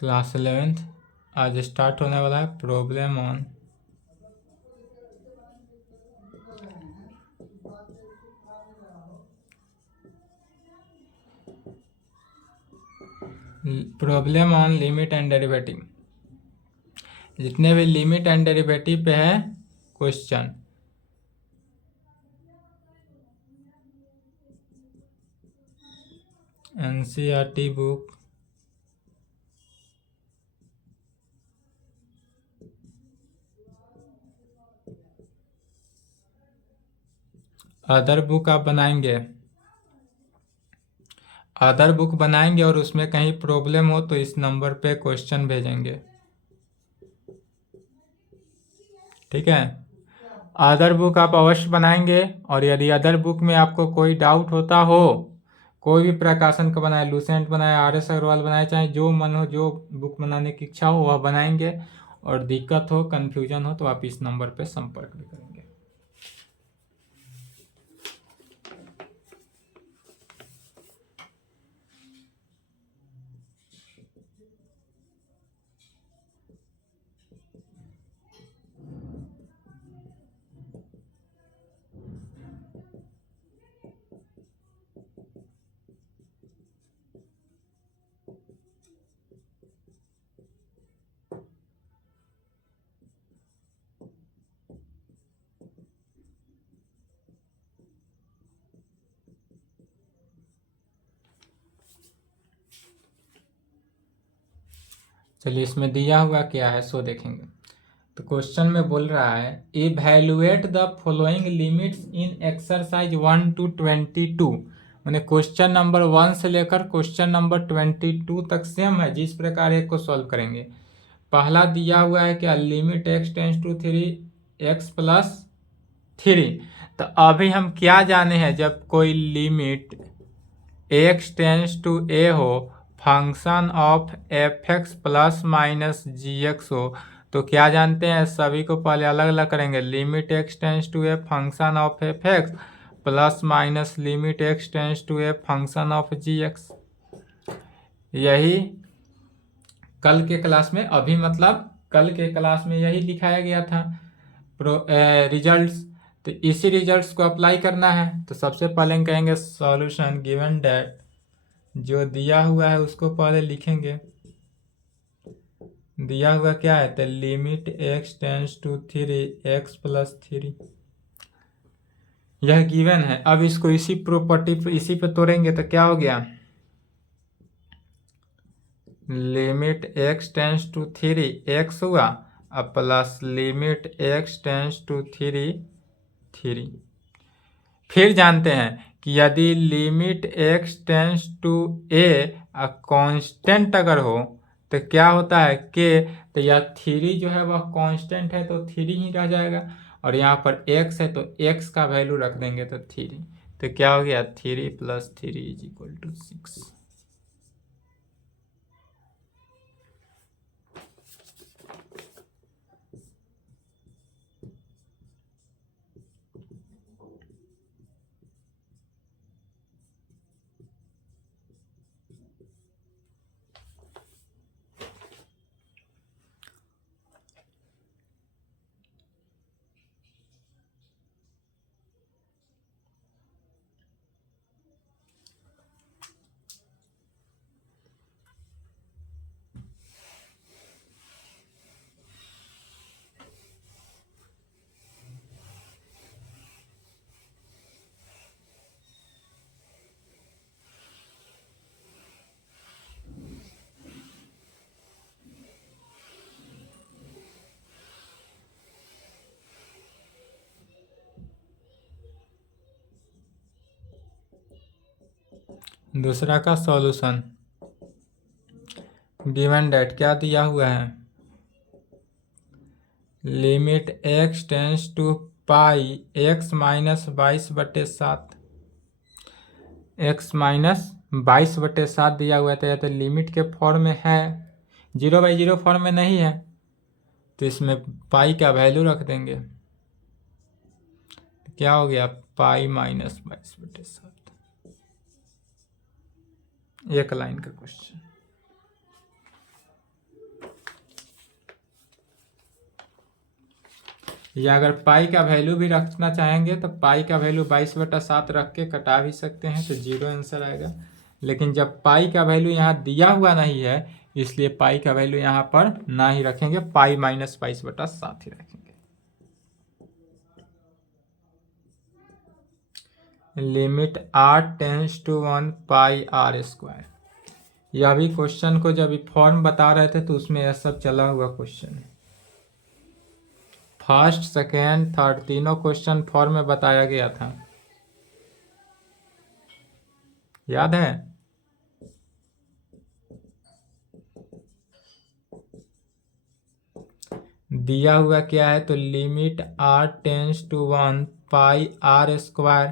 Class 11th आज start होने वाला है problem on limit and derivative. जितने भी लिमिट एंड डेरिवेटिव पे है question, NCERT book other book आप बनाएंगे, अदर बुक बनाएंगे और उसमें कहीं प्रॉब्लम हो तो इस नंबर पे क्वेश्चन भेजेंगे, ठीक है। अदर बुक आप अवश्य बनाएंगे और यदि अदर बुक में आपको कोई डाउट होता हो, कोई भी प्रकाशन का बनाए, लुसेंट बनाए, RS अग्रवाल बनाए, चाहे जो मन हो, जो बुक बनाने की इच्छा हो वह बनाएंगे, और दिक्कत हो, कन्फ्यूजन हो तो आप इस नंबर पे संपर्क भी करेंगे। चलिए, इसमें दिया हुआ क्या है सो देखेंगे। तो क्वेश्चन में बोल रहा है evaluate the following limits in exercise 1 to 22। मैंने क्वेश्चन नंबर 1 से लेकर क्वेश्चन नंबर 22 तक सेम है, जिस प्रकार एक को सॉल्व करेंगे। पहला दिया हुआ है क्या, limit x tends to 3 x+3। तो अभी हम क्या जाने हैं, जब कोई limit x tends to a हो, function of f(x) plus minus gx हो, तो क्या जानते हैं, सभी को पहले अलग अलग करेंगे। Limit x tends to a function of f(x) plus minus limit x tends to a function of gx। यही कल के क्लास में, अभी मतलब कल के क्लास में यही दिखाया गया था रिजल्ट्स। तो इसी रिजल्ट्स को अप्लाई करना है। तो सबसे पहले हम कहेंगे सॉल्यूशन गिवन दैट, जो दिया हुआ है उसको पहले लिखेंगे। दिया हुआ क्या है, तो limit x tends to 3 x+3, यह गिवन है। अब इसको इसी प्रॉपर्टी पे, इसी पे तोड़ेंगे तो क्या हो गया, limit x tends to 3 x हुआ, अब plus limit x tends to 3। फिर जानते हैं कि यदि limit x tends to a constant अगर हो तो क्या होता है k, तो यह 3 जो है वह कांस्टेंट है तो 3 ही रह जाएगा, और यहाँ पर x है तो x का वैल्यू रख देंगे तो 3। तो क्या हो गया, 3 + 3 = 6। दूसरा का सॉल्यूशन गिवन डेट क्या दिया हुआ है, limit x tends to pi x minus 22/7, x minus 22/7 दिया हुआ है। तो लिमिट के फॉर्म में है, 0/0 फॉर्म में नहीं है, तो इसमें पाई का वैल्यू रख देंगे। क्या हो गया, पाई माइनस 22/7। एक लाइन का क्वेश्चन। या अगर पाई का वैल्यू भी रखना चाहेंगे तो पाई का वैल्यू 22/7 रख के कटा भी सकते हैं, तो 0 आंसर आएगा। लेकिन जब पाई का वैल्यू यहाँ दिया हुआ नहीं है, इसलिए पाई का वैल्यू यहाँ पर ना ही रखेंगे, पाई माइनस 22/7 ही रखेंगे। Limit r tends to 1 pi r square. यह भी क्वेश्चन को जब फॉर्म बता रहे थे तो उसमें यह सब चला हुआ क्वेश्चन है। फर्स्ट, सेकेंड, थर्ड तीनों क्वेश्चन फॉर्म में बताया गया था, याद है? दिया हुआ क्या है, तो limit r tends to 1 pi r square,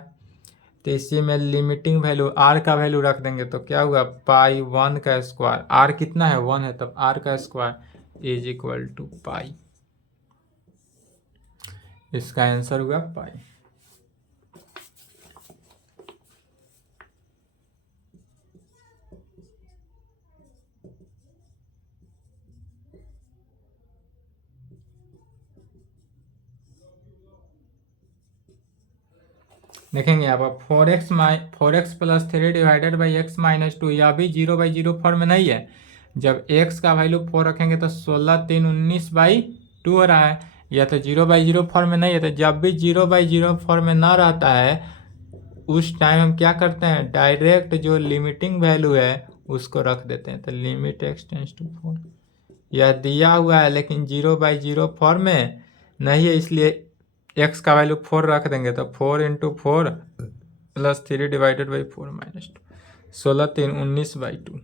तो इसी में लिमिटिंग वैल्यू r का वैल्यू रख देंगे तो क्या हुआ, पाई 1 का स्क्वायर, r कितना है 1 है, तब r का स्क्वायर इज इक्वल टू पाई। इसका आंसर हुआ पाई। देखेंगे आप 4x plus 3 divided by x minus 2, यह भी 0/0 फॉर्म में नहीं है। जब x का वैल्यू 4 रखेंगे तो 16×3=19/2 हो रहा है, या तो 0/0 फॉर्म में नहीं है। तो जब भी 0/0 फॉर्म में ना रहता है उस टाइम हम क्या करते हैं, डायरेक्ट जो लिमिटिंग वैल्यू है उसको रख देते हैं। तो लिमिट x टेंस टू 4, यह दिया हुआ है लेकिन 0/0 फॉर्म में नहीं है, इसलिए x का वैल्यू 4 रख देंगे तो 4×4 प्लस 3 डिवाइडेड बाई 4 माइनस 2, 16×3=19/2।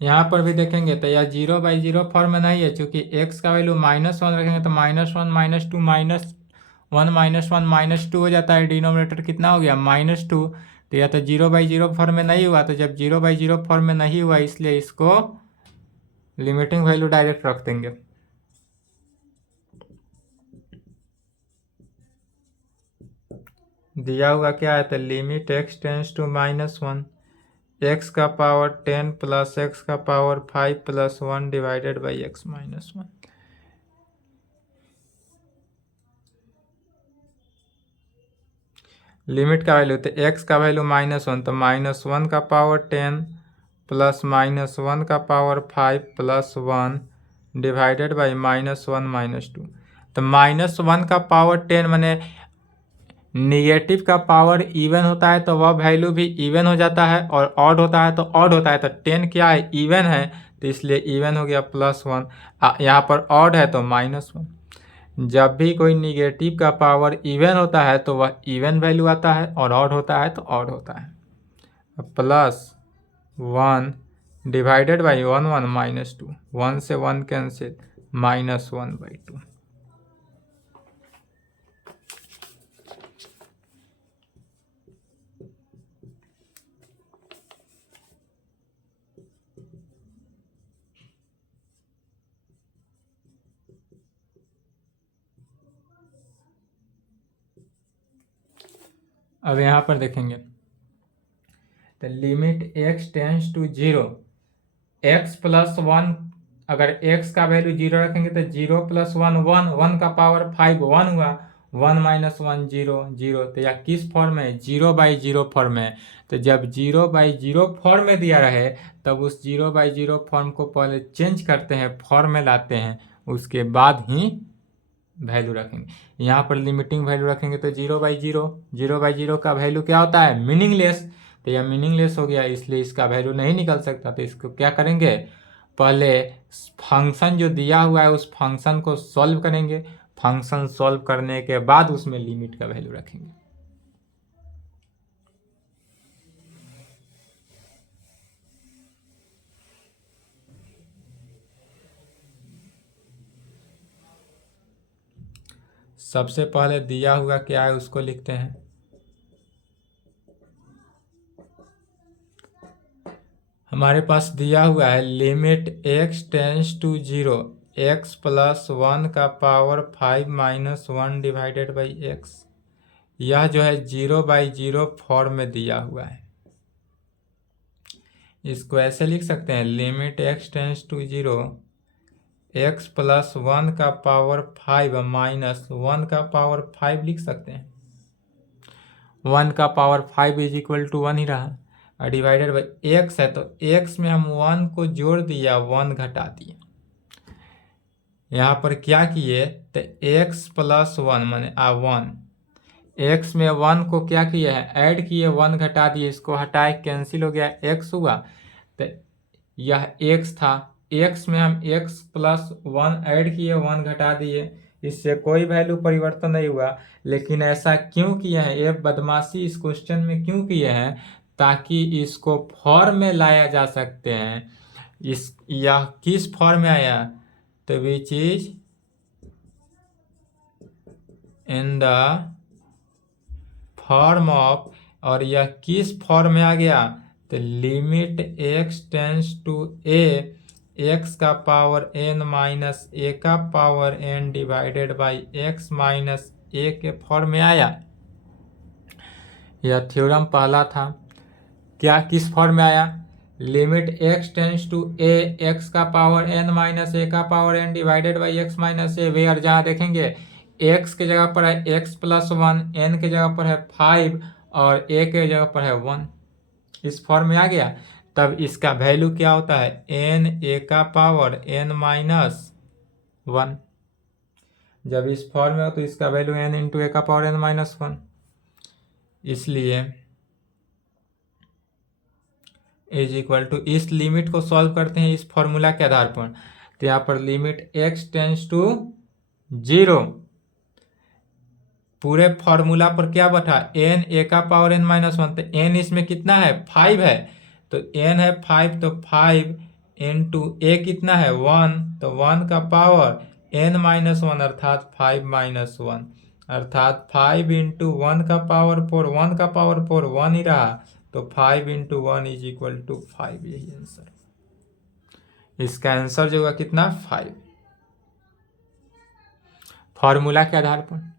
यहाँ पर भी देखेंगे तो यह 0/0 फॉर्म में नहीं है, चूंकि x का वैल्यू -1 रखेंगे तो -1 -2 -1 -1 -2 हो जाता है। डिनोमिनेटर कितना हो गया, -2। तो यह तो 0/0 फॉर्म में नहीं हुआ, तो जब 0/0 फॉर्म में नहीं हुआ इसलिए इसको लिमिटिंग वैल्यू डायरेक्ट रख देंगे। दिया हुआ क्या है, तो limit x tends to -1 x का पावर 10 प्लस x का power 5 plus 1 divided by x minus 1। Limit का वैल्यू, तो x का वैल्यू -1, तो -1 का पावर 10 प्लस -1 का पावर 5 प्लस 1 डिवाइडेड बाई -1 -2। तो -1 का पावर 10 माने निगेटिव का पावर इवन होता है तो वह वैल्यू भी इवन हो जाता है, और ऑड होता है तो ऑड होता है। तो 10 क्या है, इवन है, तो इसलिए इवन हो गया +1। यहाँ पर ऑड है तो -1। जब भी कोई निगेटिव का पावर इवन होता है तो वह इवन वैल्यू आता है, और ऑड होता है तो ऑड होता है। +1 डिवाइडेड बाई 1 1 -2, 1 से 1 कैंसिल, -1/2। अब यहाँ पर देखेंगे तो limit x tends to 0, x plus 1, अगर x का वैल्यू 0 रखेंगे तो 0 + 1 1, 1 का पावर 5 1 हुआ, 1 - 1 0 0। तो यह किस फॉर्म में, 0/0 फॉर्म में। तो जब 0/0 फॉर्म में दिया रहे तब उस 0/0 फॉर्म को पहले चेंज करते हैं, फॉर्म में लाते हैं, उसके बाद ही वैल्यू रखेंगे। यहाँ पर लिमिटिंग वैल्यू रखेंगे तो 0/0, 0/0 का वैल्यू क्या होता है, मीनिंगलेस। तो यह मीनिंगलेस हो गया, इसलिए इसका वैल्यू नहीं निकल सकता। तो इसको क्या करेंगे, पहले फंक्शन जो दिया हुआ है उस फंक्शन को सॉल्व करेंगे, फंक्शन सॉल्व करने के बाद उसमें लिमिट का वैल्यू रखेंगे। सबसे पहले दिया हुआ क्या है उसको लिखते हैं। हमारे पास दिया हुआ है limit x tends to 0 x plus 1 का power 5 minus 1 divided by x। यह जो है 0/0 फॉर्म में दिया हुआ है। इसको ऐसे लिख सकते हैं limit x tends to 0 x plus 1 का पावर 5 माइनस 1 का पावर 5 लिख सकते हैं। 1 का पावर 5 इज इक्वल टू 1 ही रहा और डिवाइडेड बाई x है, तो x में हम 1 को जोड़ दिया 1 घटा दिए। यहाँ पर क्या किए तो x प्लस 1 माने 1, x में 1 को क्या किए है ऐड किए 1 घटा दिए, इसको हटाए कैंसिल हो गया x हुआ, तो यह x था, x में हम x प्लस 1 ऐड किए 1 घटा दिए, इससे कोई वैल्यू परिवर्तन नहीं हुआ। लेकिन ऐसा क्यों किए हैं, ये बदमाशी इस क्वेश्चन में क्यों किए हैं, ताकि इसको फॉर्म में लाया जा सकते हैं। यह किस फॉर्म में आया तो which is in the form of, और यह किस फॉर्म में आ गया तो limit x tends to a x का पावर n माइनस a का power n divided by x minus a के फॉर्म में आया। यह थ्योरम पहला था। क्या किस फॉर्म में आया limit x tends to a x का पावर n माइनस a का power n divided by x minus a, where जहाँ देखेंगे x के जगह पर है x प्लस 1, n के जगह पर है 5 और a के जगह पर है 1, इस फॉर्म में आ गया। तब इसका वैल्यू क्या होता है n a का पावर n माइनस 1। जब इस फॉर्म में हो तो इसका वैल्यू n इंटू a का पावर n माइनस 1। इसलिए इज इक्वल टू, इस लिमिट को सॉल्व करते हैं इस फॉर्मूला के आधार पर, तो यहाँ पर लिमिट x टेंस टू 0 पूरे फॉर्मूला पर क्या बैठा n a का पावर n माइनस 1, तो n इसमें कितना है 5 है, तो n है 5, तो 5 इंटू a कितना है 1, तो 1 का पावर n माइनस 1 अर्थात 5 माइनस 1, अर्थात 5 इंटू 1 का पावर 4, 1 का पावर 4 1 ही रहा, तो 5 इंटू 1 इज इक्वल टू 5, यही आंसर। इसका आंसर जो होगा कितना 5 फॉर्मूला के आधार पर।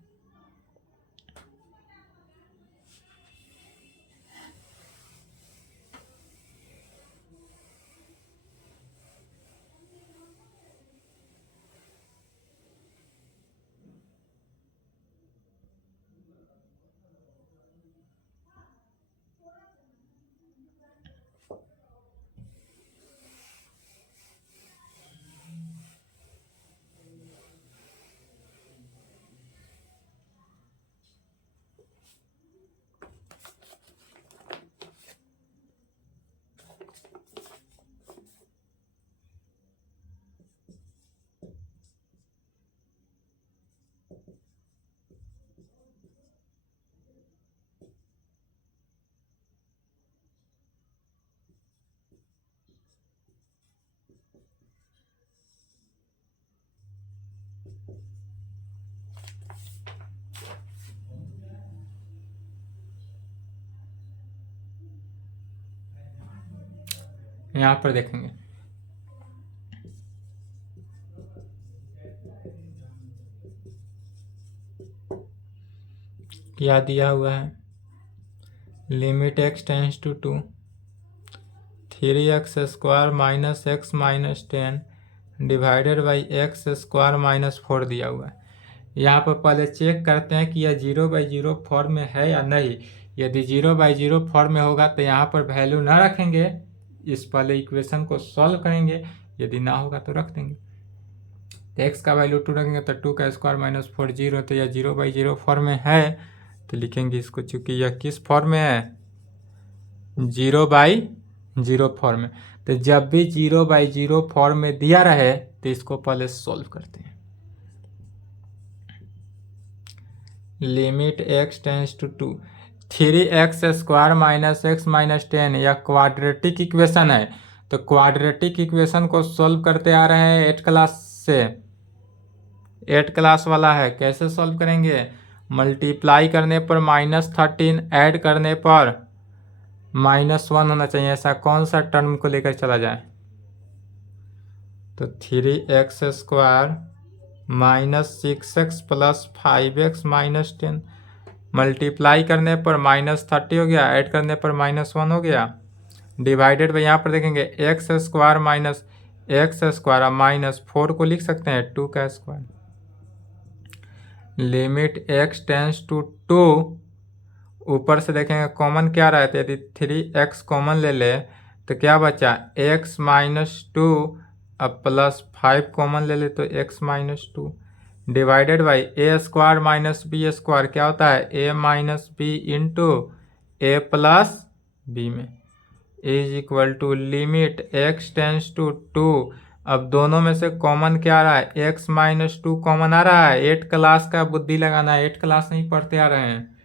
यहाँ पर देखेंगे क्या दिया हुआ है limit x tends to 2 3x square minus x minus 10 divided by x square minus 4 दिया हुआ है। यहाँ पर पहले चेक करते हैं कि यह 0/0 फॉर्म में है या नहीं। यदि 0/0 फॉर्म में होगा तो यहाँ पर वैल्यू ना रखेंगे, इस पहले इक्वेशन को सॉल्व करेंगे, यदि ना होगा तो रख देंगे। तो x का वैल्यू 2 रखेंगे तो 2 का स्क्वायर माइनस 4 0, तो यह 0/0 फॉर्म में है, तो लिखेंगे इसको, चूँकि यह किस फॉर्म में है 0/0 फॉर्म में। तो जब भी 0/0 फॉर्म में दिया रहे तो इसको पहले सॉल्व करते हैं। Limit x tends to 2 3x square minus x minus 10, यह क्वाड्रेटिक इक्वेशन है। तो क्वाड्रेटिक इक्वेशन को सॉल्व करते आ रहे हैं 8 क्लास से, 8 क्लास वाला है। कैसे सॉल्व करेंगे, मल्टीप्लाई करने पर -13, ऐड करने पर -1 होना चाहिए। ऐसा कौन सा टर्म को लेकर चला जाए? तो 3x² -6x + 5x - 10 मल्टीप्लाई करने पर -30 हो गया, ऐड करने पर -1 हो गया, डिवाइडेड बाई यहाँ पर देखेंगे x² - x²। अब -4 को लिख सकते हैं 2 का square. Limit x tends to 2, ऊपर से देखेंगे कॉमन क्या रहा है, तो यदि 3x कॉमन ले ले तो क्या बचा x - 2, अब +5 कॉमन ले ले तो x - 2, divided by a² - b² क्या होता है a - b into a + b में is equal to limit x tends to 2। अब दोनों में से कॉमन क्या आ रहा है x - 2 कॉमन आ रहा है। 8 क्लास का बुद्धि लगाना है, 8 क्लास नहीं पढ़ते आ रहे हैं।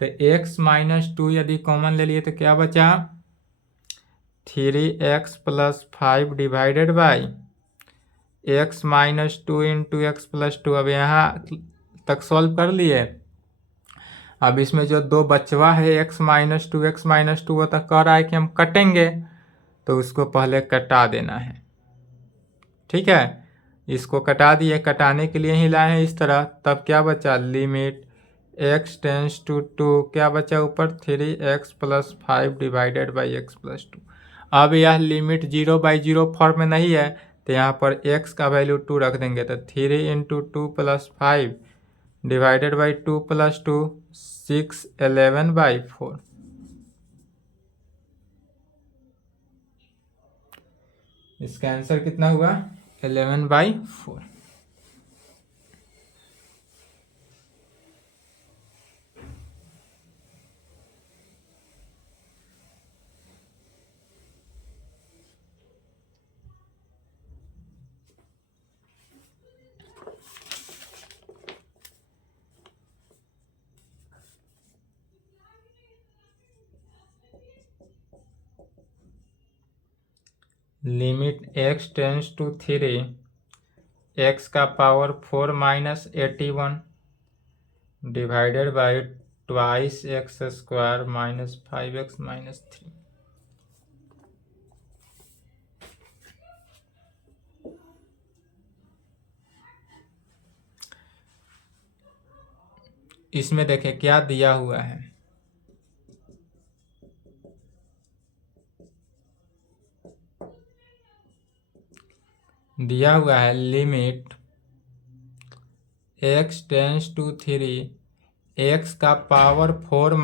तो x - 2 यदि कॉमन ले लिए तो क्या बचा 3x + 5 divided by x - 2 into x + 2। अब यहाँ तक सॉल्व कर लिए। अब इसमें जो दो बचवा है x - 2 वो तक कह रहा है कि हम कटेंगे, तो उसको पहले कटा देना है। ठीक है, इसको कटा दिए, कटाने के लिए ही लाए हैं इस तरह। तब क्या बचा लिमिट x टेंस टू 2, क्या बचा ऊपर 3x + 5 डिवाइडेड बाई x + 2। अब यह लिमिट 0/0 फॉर्म में नहीं है, तो यहाँ पर x का वैल्यू 2 रख देंगे, तो 3 इंटू 2 + 5 डिवाइडेड बाई 2 + 2 6 11/4। इसका आंसर कितना हुआ 11/4। Limit x tends to 3 x का power 4 - 81 divided by twice x² - 5x - 3। इसमें देखें क्या दिया हुआ है, दिया हुआ है limit x tends to 3 x का पावर 4 -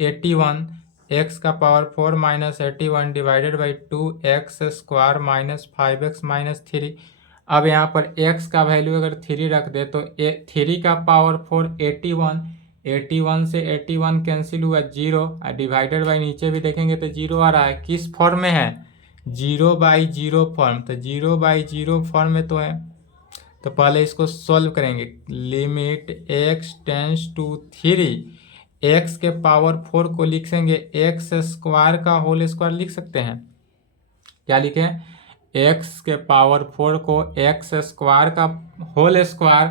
81 x का power 4 - 81 divided by 2x² - 5x - 3। अब यहाँ पर x का वैल्यू अगर 3 रख दे तो 3 का पावर 4 81 से 81 कैंसिल हुआ 0, डिवाइडेड बाई नीचे भी देखेंगे तो 0 आ रहा है। किस फॉर्म में है 0/0 फॉर्म, तो 0/0 फॉर्म में तो है। तो पहले इसको सॉल्व करेंगे। Limit x tends to 3 x के पावर 4 को लिखेंगे x² का होल स्क्वायर लिख सकते हैं। क्या लिखें x के पावर 4 को x² का होल स्क्वायर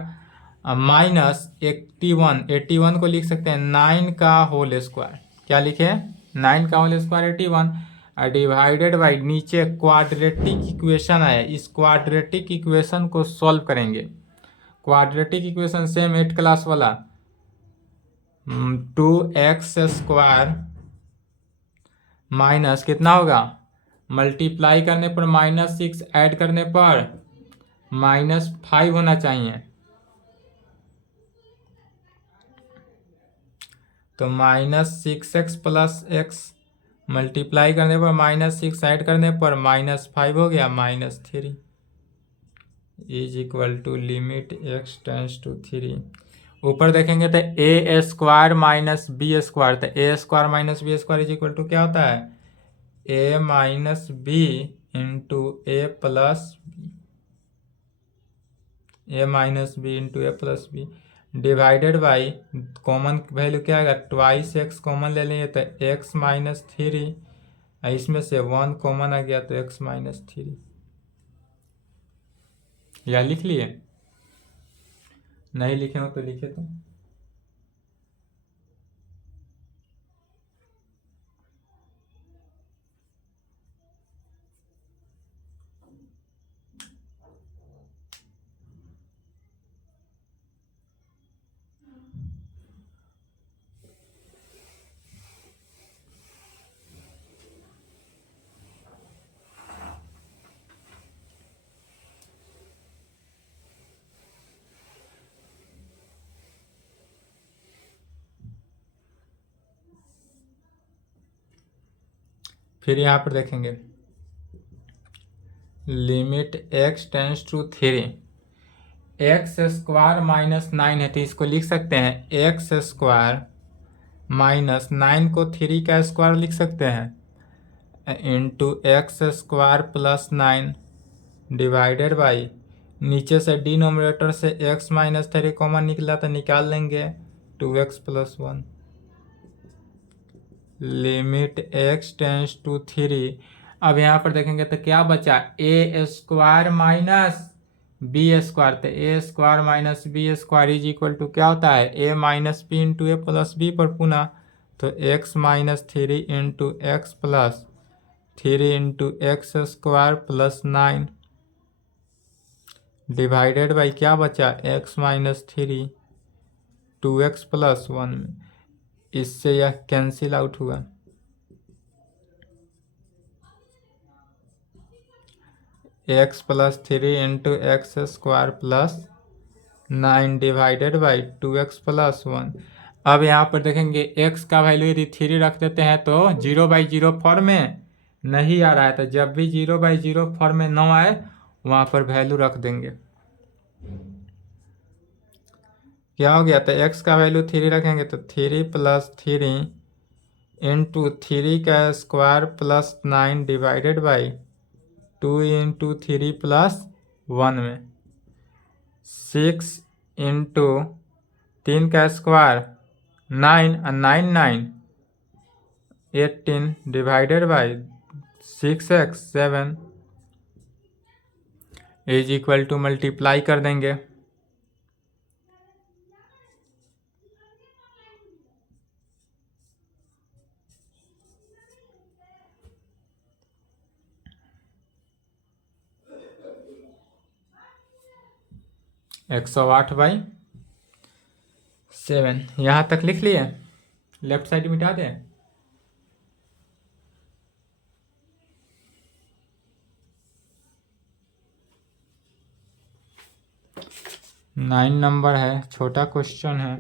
-81 को लिख सकते हैं 9 का होल स्क्वायर। क्या लिखे 9 का होल स्क्वायर 81 डिवाइडेड बाई नीचे क्वाड्रेटिक इक्वेशन है, इस क्वाड्रेटिक इक्वेशन को सॉल्व करेंगे। क्वाड्रेटिक इक्वेशन सेम 8 क्लास वाला 2x² माइनस कितना होगा मल्टीप्लाई करने पर -6 ऐड करने पर -5 होना चाहिए, तो -6x + x मल्टीप्लाई करने पर -6 ऐड करने पर -5 हो गया -3 is equal to limit x tends to 3। ऊपर देखेंगे तो a² - b², तो a² - b² is equal to क्या होता है a - b into a + b divided by common value क्या आएगा ट्वाइस x कॉमन ले लेंगे तो x - 3, इसमें से 1 कॉमन आ गया तो x - 3। या लिख लिए, नहीं लिखे हो तो लिखे तो फिर यहाँ पर देखेंगे limit x tends to 3 x square minus 9 है, तो इसको लिख सकते हैं एक्स स्क्वायर माइनस 9 को 3 का स्क्वायर लिख सकते हैं into x square plus 9 divided by नीचे से डिनोमिनेटर से x माइनस 3 कॉमन निकला तो निकाल लेंगे 2x plus 1 limit x tends to 3। अब यहाँ पर देखेंगे तो क्या बचा A square minus B square, तो A square minus B square is equal to क्या होता है A minus B into A plus B पर पुनः, तो x minus 3 into x plus 3 into x square plus 9 divided by क्या बचा x minus 3 2x plus 1 में, इससे यह कैंसिल आउट हुआ। x plus 3 into x square plus 9 divided by 2x plus 1। अब यहाँ पर देखेंगे x का वैल्यू यदि 3 रख देते हैं तो 0/0 फॉर्म में नहीं आ रहा है, तो जब भी 0/0 फॉर्म में न आए वहाँ पर वैल्यू रख देंगे। क्या हो गया, तो x का वैल्यू 3 रखेंगे तो 3 प्लस 3 इंटू 3 का square plus 9 divided by 2 into 3 plus 1 में 6 इंटू 3 का स्क्वायर 9 और 9 9 18 divided by 6x 7 is equal to multiply कर देंगे। एक 108/7 यहाँ तक लिख लिए, लेफ्ट साइड मिटा दें। 9 नंबर है, छोटा क्वेश्चन है।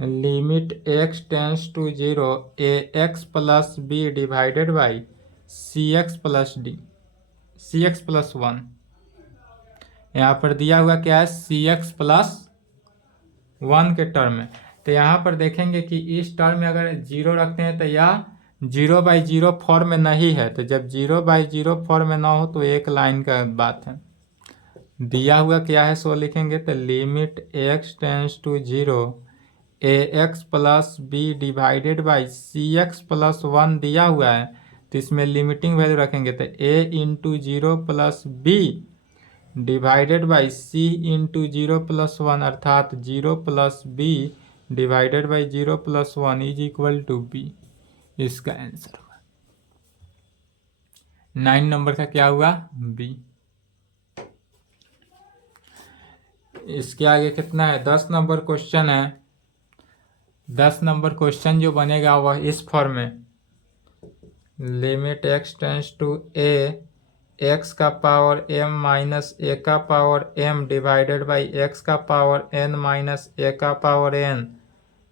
Limit x tends to 0 ax plus b divided by cx plus d cx plus 1। यहाँ पर दिया हुआ क्या है cx प्लस 1 के टर्म में, तो यहाँ पर देखेंगे कि इस टर्म में अगर 0 रखते हैं तो यह 0/0 फॉर्म में नहीं है, तो जब 0/0 फॉर्म में ना हो तो एक लाइन का बात है। दिया हुआ क्या है सो लिखेंगे, तो limit x tends to 0 ax plus b divided by cx plus 1 दिया हुआ है, तो इसमें लिमिटिंग वैल्यू रखेंगे तो a into 0 plus b divided by c into 0 plus 1 अर्थात 0 plus b divided by 0 plus 1 is equal to b। इसका answer हुआ 9 नंबर का क्या हुआ b। इसके आगे कितना है 10 नंबर क्वेश्चन है। 10 नंबर क्वेश्चन जो बनेगा वह इस फॉर्म में limit x tends to a x का पावर m माइनस a का power m divided by x का पावर n माइनस a का power n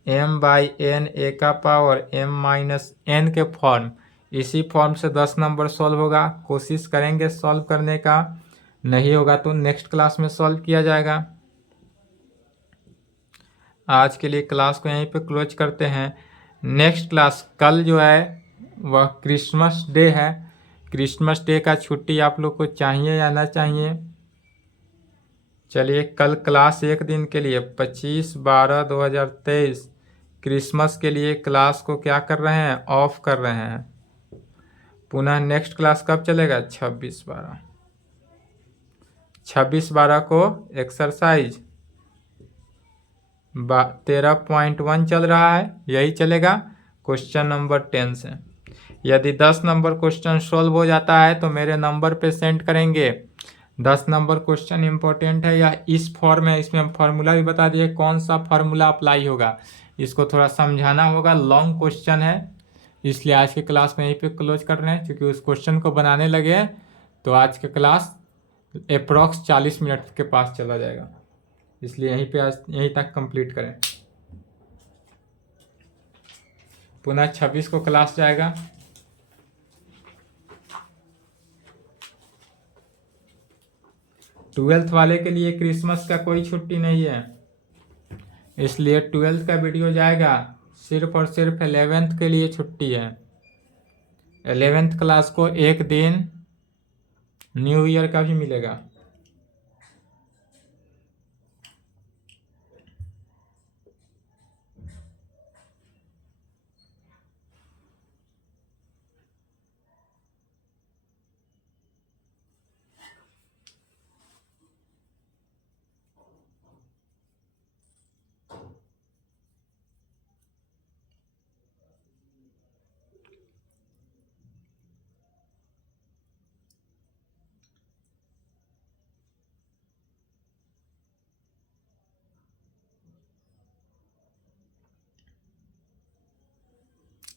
m by n a का पावर m माइनस n के फॉर्म। इसी form से 10 number solve होगा। कोशिश करेंगे सॉल्व करने का, नहीं होगा तो नेक्स्ट क्लास में सॉल्व किया जाएगा। आज के लिए क्लास को यहीं पे क्लोज करते हैं। नेक्स्ट क्लास कल जो है वह क्रिसमस डे है। क्रिसमस डे का छुट्टी आप लोग को चाहिए या ना चाहिए? चलिए कल क्लास एक दिन के लिए 25/12/2023 क्रिसमस के लिए क्लास को क्या कर रहे हैं ऑफ कर रहे हैं। पुनः नेक्स्ट क्लास कब चलेगा 26/12 को एक्सरसाइज 13.1 चल रहा है, यही चलेगा क्वेश्चन नंबर 10 से। यदि 10 नंबर क्वेश्चन सोल्व हो जाता है तो मेरे नंबर पे सेंड करेंगे। 10 नंबर क्वेश्चन इंपॉर्टेंट है या इस फॉर्म है, इसमें हम फार्मूला भी बता दिए कौन सा फार्मूला अप्लाई होगा, इसको थोड़ा समझाना होगा। लॉन्ग क्वेश्चन है इसलिए आज की क्लास में यहीं पे क्लोज कर रहे हैं, क्योंकि उस क्वेश्चन को बनाने लगे तो आज की क्लास अप्रॉक्स 40 मिनट के पास चला जाएगा, इसलिए यहीं पे आज यहीं तक कंप्लीट करें। पुनः 26 को क्लास जाएगा। ट्वेल्थ वाले के लिए क्रिसमस का कोई छुट्टी नहीं है, इसलिए ट्वेल्थ का वीडियो जाएगा। सिर्फ और सिर्फ 11th के लिए छुट्टी है। 11th क्लास को एक दिन न्यू ईयर का भी मिलेगा।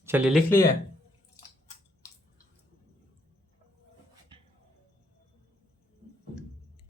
चलिए लिख लिए।